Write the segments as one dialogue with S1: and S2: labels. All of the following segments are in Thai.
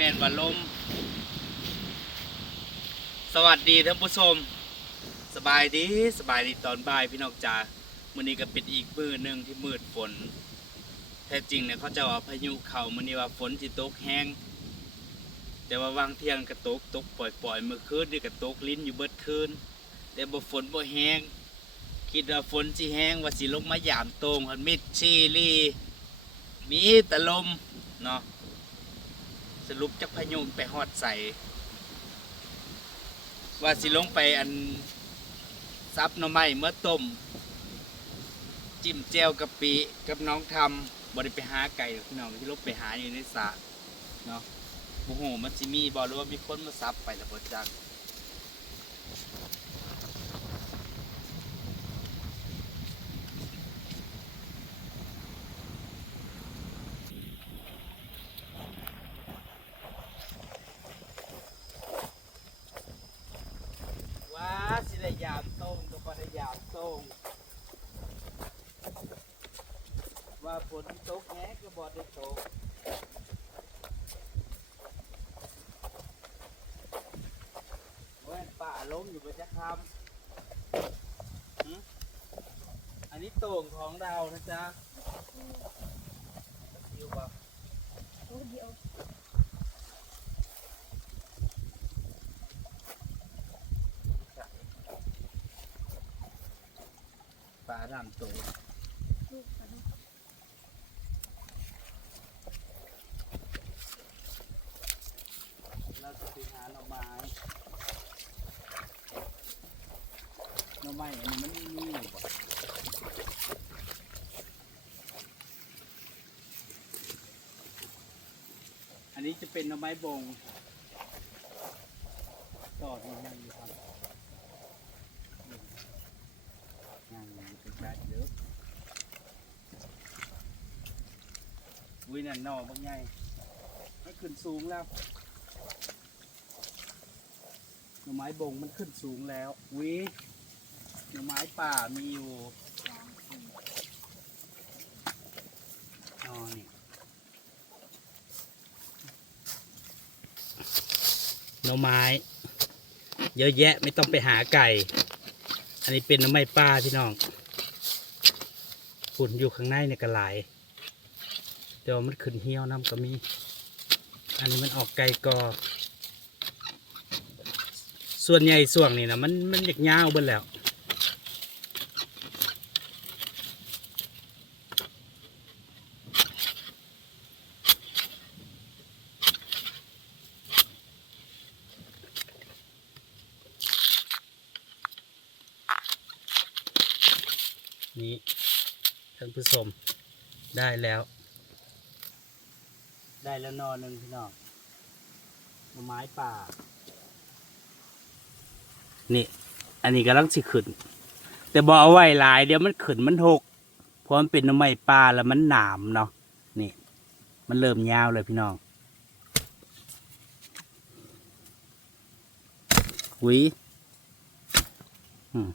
S1: แมนว่าลม สวัสดีท่านผู้ชม สบายดีสบายดีตอนบ่ายพี่น้องจ๋ามื้อนี้ก็เป็นอีกมือหนึงที่มืดฝน แท้จริงเนี่ยเขาจะว่าพายุเข้ามื้อนี้ว่าฝนสิตกแห้ง แต่ว่าวางเที่ยงก็ตกตกปล่อยๆเมื่อคืนนี่ก็ตกลิ้นอยู่เบิดคืน แต่บ่ฝนบ่แห้ง คิดว่าฝนสิแห้งว่าสิลงมายามโตงหันมิดชีลีมีต่ลมเนาะ สรุปจากพายุไปหอดใส่ว่าสิลงไปอันซับหน่อไม้เมื่อต้ม จิ้มแจ่วกะปิกับน้องทำบ่ได้ไปหาไก่หรอกพี่น้องที่ลงไปหาอยู่ในสระเนาะโอ้โหมันสิมีบ่หรือว่ามีคนมาซับไปแล้วบ่จัง ว้าสิได้ยามตรงก็บ่ได้ยามตรงว่าฝ นตกแหก็บ่ได้ตกเว้ยป่าล้มอยู่บนจะคำหึอันนี้โต่งของเรานะจ๊ะอยู่ป่ะ
S2: โอ้เดียว
S1: ป่าดำโต
S2: ลูกกัน
S1: เราจะไปหาหน่อไม้หน่อไม้อันนี้มันมีอยู่บ่อันนี้ จะเป็นหน่อไม้บงตอดมันยังอยู่ครับยังอยู่ใกล้ๆเยอะอุ้ยนั่นหน่อบางใหญ่มันขึ้นสูงแล้วหน่อไม้บงมันขึ้นสูงแล้ววิหน่อไม้ป่ามีอยู่
S2: อ๋
S1: อนี่ หน่อไม้ เยอะแยะไม่ต้องไปหาไก่ อันนี้เป็นหน่อไม้ป้าพี่น้องฝุ่นอยู่ข้างในเนี่ยก็หลายเดี๋ยวมันขึ้นเหี้ยวน้ำก็มี อันนี้มันออกไก่กอ ส่วนใหญ่ส่วงนี่นะมันมันอยากยาวเบิ่นแล้ว ผู้ชมได้แล้ว ได้แล้วนอนหนึ่งพี่น้องหน่อไม้ป่า นี่ อันนี้กำลังสิขึ้น แต่บอเอาไว้หลาย เดี๋ยวมันขึ้นมันหกเพราะมันเป็นหน้ำไม้ป่าแล้วมันหนามเนาะนี่ มันเริ่มยาวเลยพี่น้องหุยอืม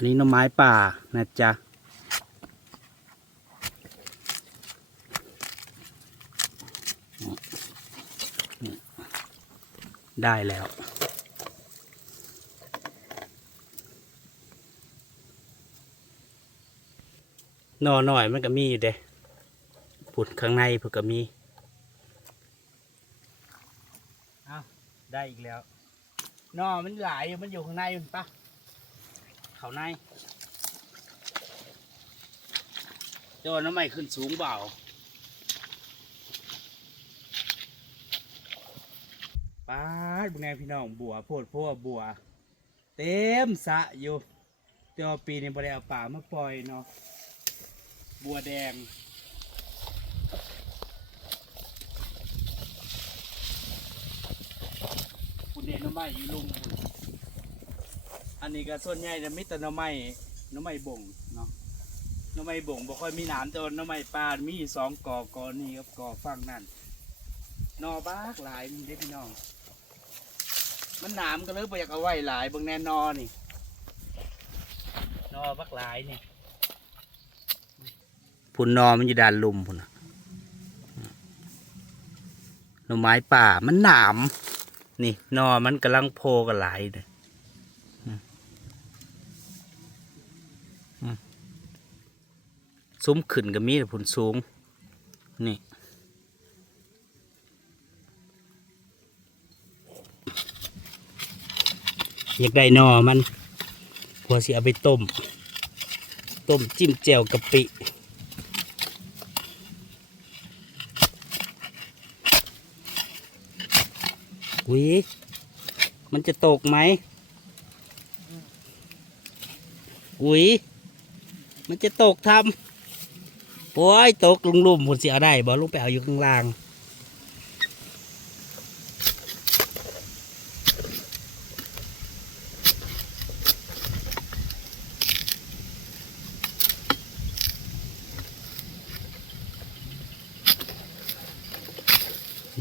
S1: อันนี้หน่อไม้ป่านะจ๊ะได้แล้วหนอหน่อยมันก็มีอยู่เด้ผุดข้างในเพื่อก็มีอ้าวได้อีกแล้วหนอมันหลายอยู่มันอยู่ข้างในมันปะ เขาในเดี๋ยวน้ำไม่ขึ้นสูงเปล่าป้าดบุญแน่พี่น้องบัวโพดพวกบัว เต็มสะอยู่แต่ว่าปีนี้บ่ได้เอาป่ามาปล่อยเนาะบัวแดงคุณเห็นน้ำไม้อยู่ลุงพุ่น อันนี้ก็ส่วนใหญ่จะมีแต่หน้ำไม้หน้ำไม้บ่งเนาะหน้ำไม้บ่งบ่ค่อยมีหนามแต่ว่าหน้ำไม้ปลามีอยู่สองกอกอนี่กับกอฟังนั่นหนอบากหลายมีได้อพี่น้อง มันหนามก็เลยบ่อยากเอาไว้หลายเบิ่งแน่นอนี่นอบักหลายนี่พุ่นนอมันอยู่ด้านลุมพุ่นน่ะหน่อไม้ป่ามันหนาม นี่นอมันกำลังโพกันหลายเลยอืมอืม ซุ้มขึ้นก็มีแต่พุ่นสูง นี่อยากได้หนอมันหัวสิเอาไปต้ม ต้มจิ้มแจ่วกะปิอุ้ยมันจะตกไหมอุ้ยมันจะตกทำ โอ้ยตกลุงลุ่มผลสิเอาได้บอลุงไปเอาอยู่ข้างล่าง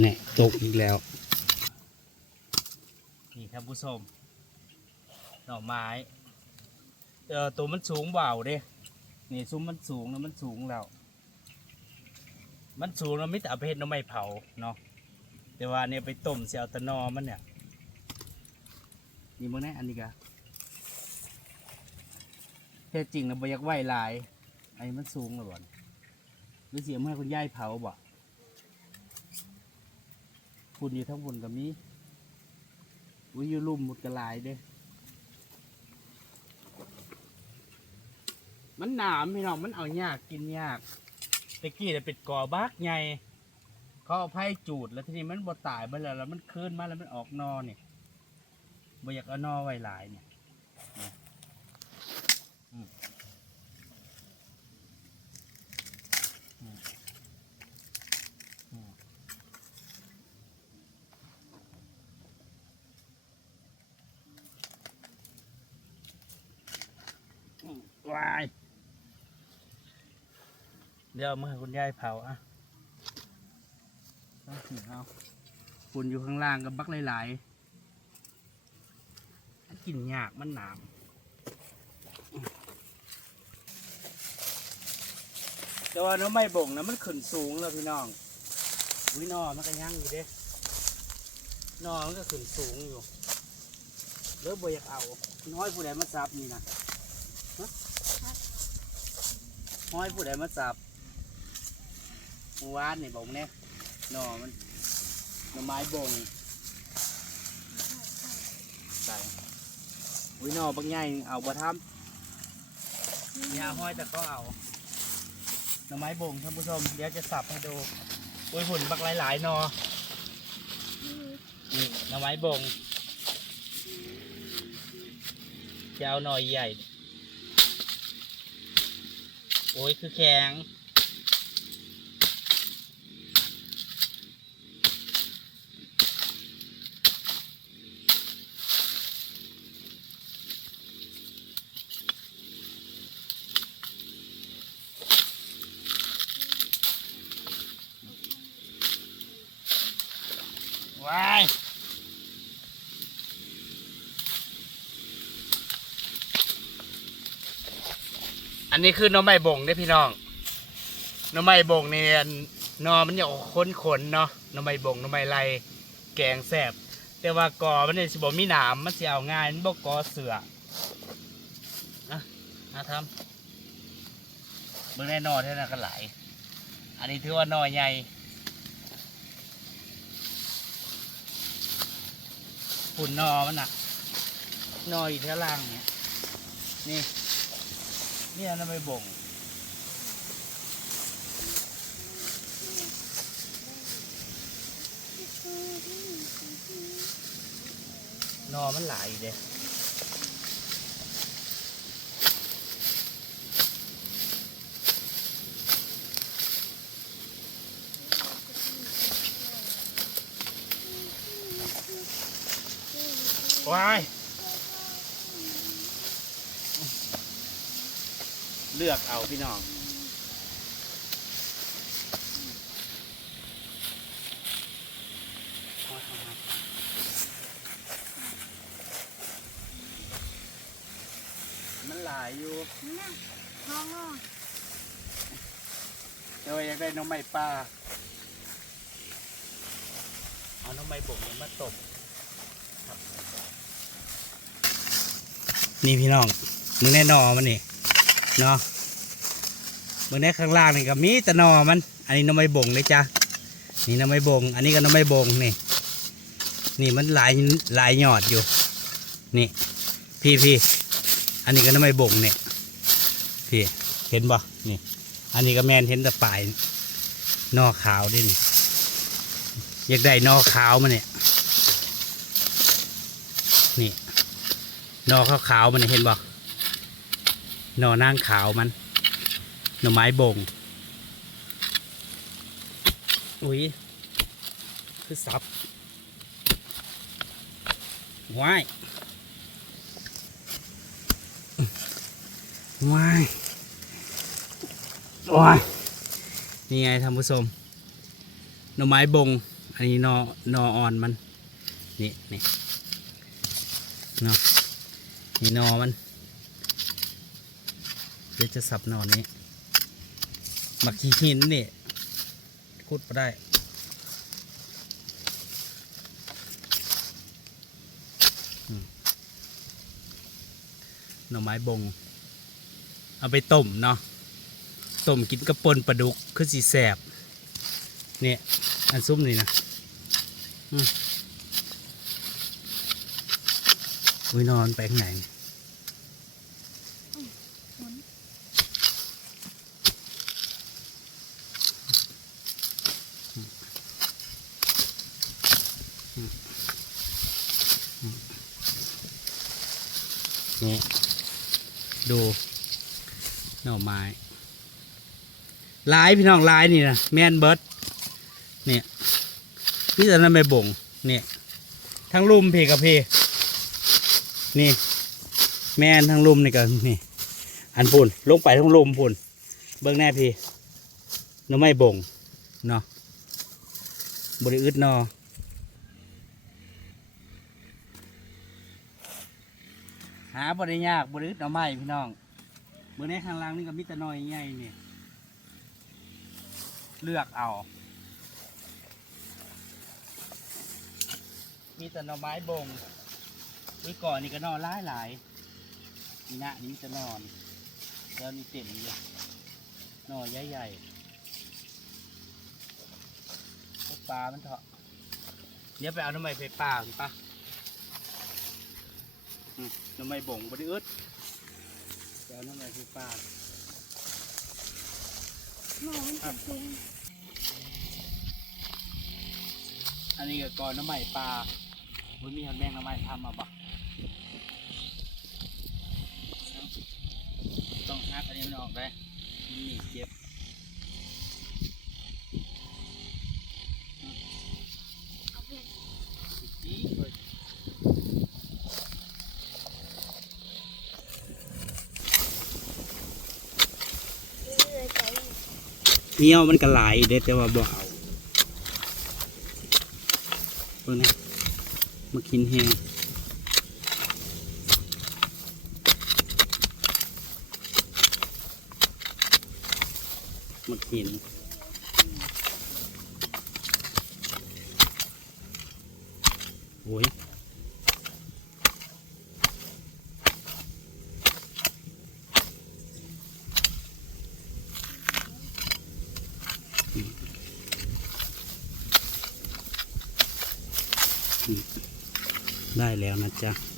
S1: เนี่ยตกอีกแล้ว นี่ครับผู้ชมหน่อไม้เออตัวมันสูงเบาเด้นี่ซุ้มมันสูงแล้วมันสูงแล้ว มันสูงแล้วไม่แต่เอาไปเห็ดน้ำไม้เผาเนาะแต่ว่าเนี่ยไปต้มเสียเอาแตะนอมันเนี่ยนี่มึงแน่อันนี้กะแท้จริงนะบอยากไหวหลายไอ้มันสูงแล้วบ่นหรือเสียเมื่อคุณยายเผาบ่ฝุ่นอยู่ทั้งฝุ่นกับมีวิอยู่ลุ่มหมดกระลายเด้ มันหนามพี่น้องมันเอายากกินยาก ตะกี้เนี่ยเป็ดก่อบักใหญ่เขาเอาไผ่จูดแล้วทีนี้มันบ่ตายไปแล้วแล้วมันคืนมาแล้วมันออกนอเนี่ยบ่อยากเอานอไว้หลายเนี่ยเนี่ยอืมอืมอืม วาย เดี๋ยวเอามื่อคุณยายเผาอะต้องถือเอาฝุ่นอยู่ข้างล่างกับบักหลายๆกินยากมันหนามแต่ว่าน้อไม่บ่งนะมันขึ้นสูงแล้วพี่น้องวินอมันก็ยั่งอยู่เด้นอมันก็ขึ้นสูงอยู่เลิกบอยากเอา น้อยผู้ใดมาจับนี่นะห้อยผู้ใดมาจับ เมื่อวานนี่บอกเนี่ยหน่อมันหน่อไม้บงใส่วิหน่อบางใหญ่เอาบ่ทำเนี่ยห้อยแต่ก็เอาหน่อไม้บงท่านผู้ชมเดี๋ยวจะสับให้ดูอุ้ยหุ่นบักหลายๆหนอนี่หน่อไม้บงจะเอาหน่อใหญ่โอ้ยคือแข็ง วายอันนี้คือหน้องใบบงได้อพี่น้องหน้องใบบงเนี่ยหนอมันจะออกข้นๆเนาะหน้องใบบงหน้องใบไรแกงแสบแต่ว่ากอมันเนี่ยสิบมีหนามมันสิเอาง่ายมันบกกอเสือนะนะทำเมื่อแน่นอนเท่านั้นก็หลายอันนี้ถือว่าหนอใหญ่ ฝุ่นนอมันอะนออยู่ที่ล่างเนี่ยนี่เนี่ยน้ำไม่บ่งนอมันหลายอยู่เด้ วายเลือกเอาพี่น้องมั
S2: นหลายอยู่ท้อง
S1: เดี๋ยวยังได้น้องไม้ปลาเอาน้องไม้บ่งมาตบ นี่พี่น้องมึงแน่นอมันนี่เนาะมึงแน่ข้างล่างนี่ก็มีแต่นอมัน อันนี้น้องไม้บ่งเลยจ้ะนี่น้องไม้บ่ง อันนี้ก็น้องไม้บ่งนี่ นี่มันหลายหลายหยอดอยู่ นี่ พี่พี่อันนี้ก็น้ำไม่บ่งเนี่ยพี่เห็นบ่นี่ อันนี้ก็แมนเห็นแต่ปลายนอขาวดินี่อยากได้นอขาวมาเนี่ยนี่ นอขาวขาวๆมันเห็นบ่นอนางขาวมันหน่อไม้บ่งอุ้ยคือสับว้ายว้ายว้ายนี่ไงท่านผู้ชมหน่อไม้บง อันนี้นอนออ่อนมัน นี่นี่เนาะ นี่หนอมันเดี๋ยวจะสับนอนี้มาขี้หินนี่ขุดมาได้หน่อไม้บง เอาไปต้มเนาะต้มกินกระปนปลาดุกคือสีแสบเนี่ยอันซุ่มนี่นะอืม อุ้ยนอนไปข้างไหนนี่
S2: หมุน
S1: นี่ดูหน่อไม้ลายพี่น้องลายนี่นะแมนเบิร์ดเนี่ยนี่แต่นั้นไม่บ่งเนี่ยทั้งลุมเพกับเพ นี่ แม่นทั้งลุมนี่ก็นี่ อันพุ่นลงไปทั้งลุมพุ่นเบิ้องแน่พี่น่อไม่บ่งเนาะบริอึดเนาะหาบริยากบริอึดหน่อไม้พี่น้องเบิ้งในข้างล่างนี่ก็มิตรน้อยใหญ่นี่เลือกเอา มีแต่หน่อไม้บ่ง นี่ก่อนนี่ก็นอนหลายหลายนี่นะนี่มีแต่นอนแล้วนี่เต็มอยู่หน่อใหญ่ๆพวกปลา มันเถอะเดี๋ยวไปเอาหน้ำไม้ไปป่าคุณปะหน้ำไม้บ่งบไดิอึดไปเอาหน้ำไม้ไปป่า
S2: น้องมันเป็น
S1: อันนี้ก็ก่อนหน้ำไม้ปลามันมีหันแมงหน้ำไม้ทำมาบ่ต้ หักอันนี้มันออกได้มันมีเจ็บ
S2: เอาเพื่อน
S1: อีกเลย
S2: เรื่อยๆไป
S1: เนี้ยวมันก็หลายเด็ดแต่ว่าบ่เอาเพิ่งนะมากินแห้ง มากิน โอ้ยได้แล้วนะจ๊ะ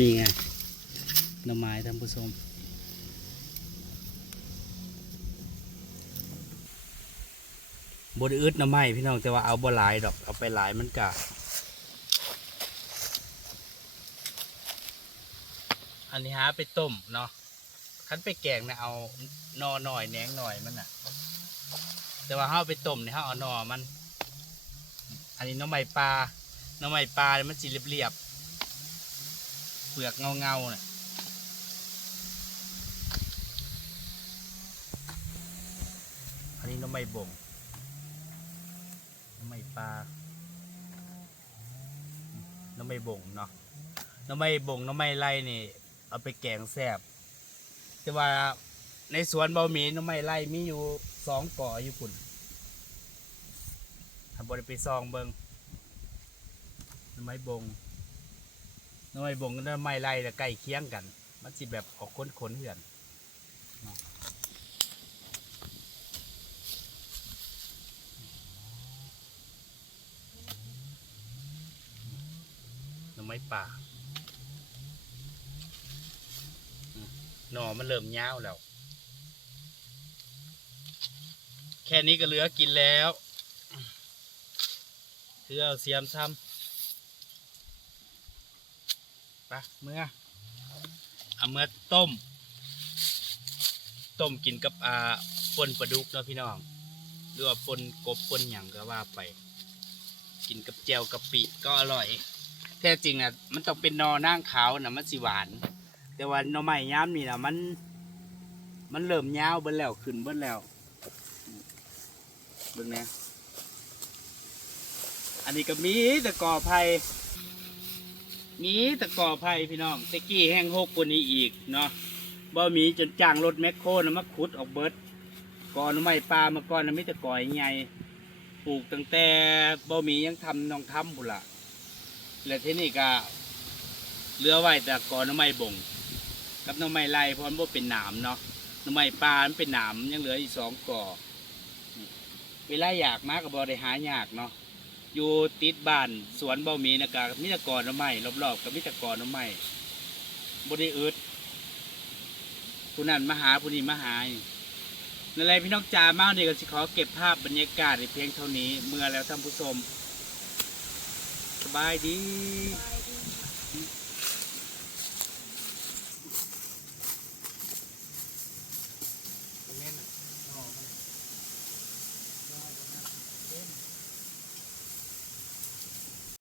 S1: นี่ไงหน่อไม้ท่านผู้ชมบดอึดหน่อไม้พี่น้องแต่ว่าเอาบ่หลายดอกเอาไปหลายมันกะอันนี้หาไปต้มเนาะคันไปแกงนะเอานอหน่อยแหนงหน่อยมันน่ะ แต่ว่าเฮาไปต้มเนี่ยเฮาเอานอมัน อันนี้น้องใหม่ปลาน้องใหม่ปลาเนี่ยมันสีเรียบๆ ลือกเงาๆน่ะน้ำไม่บ่งน้ำไม่ปลาน้ำไม่บ่งเนาะน้ำไม่บ่งน้ำไม่ไล่นี่ เอาไปแกงแซ่บแต่ว่าในสวนบ่มีน้ำไม่ไล่มีอยู่สองก่ออยู่คุณทำบริไปซองเบิงน้ำไม่บ่ง น้ำไม่บ่งกับน้ำไม่ไล่แล้วใกล้เคียงกัน มันสิแบบออกค้นขนเหือนหน่อไม้ป่าอืมหน่อมันเริ่มยาวแล้ว แค่นี้ก็เหลือกินแล้ว คือเอาเสียมซ้ำ ไปเมื่อเอาเมื่อต้ม ต้มกินกับอ่าปนปลาดุกเนาะพี่น้องหรือว่าปนกบปนหยังก็ว่าไป กินกับแจวกะปิก็อร่อย แท้จริงอะ มันต้องเป็นนอนั่งขาวนะมันสิหวาน แต่ว่าหนอไม้ย้ำนี่นะมัน มันเริ่มยาวเบิ้แล้วขึ้นเบิ้แล้วเบิ้งเนี่ยอันนี้ก็มีแต่กอไผ่ มีต่กอไผ่พี่น้องตะกี้แห้งหกกว่านี้อีกเนาะบ่มีจนจ้างรถแมคโครนะมาขุดออกเบิดก่อนไม้ปลามาก่อนนะมีแต่กอยใหญ่ปลูกตั้งแต่บ่มียังทำน้องทำบุละและที่นี่ก็เลือไว้แต่กอหน้ำไม้บ่ง กับน้ำไม้ไล่เพราะมันบ่เป็นหนามเนาะน้ำไม้ปลามันเป็นหนามยังเหลืออีกสองก่อเวลาอยากมากก็บ่ได้หายากเนาะ อยู่ติดบ้านสวนบ่มีนะกะมิตรกรน้ำไม้รอบๆกับมิตรกรน้ำไม้บริอึดผู้นั้นมาหาผู้นี้มาหาอีนั่นแหละพี่น้องจ่ามาเนี่ก็สิขอเก็บภาพบรรยากาศในเพียงเท่านี้ เมื่อแล้วท่านผู้ชม สบายดี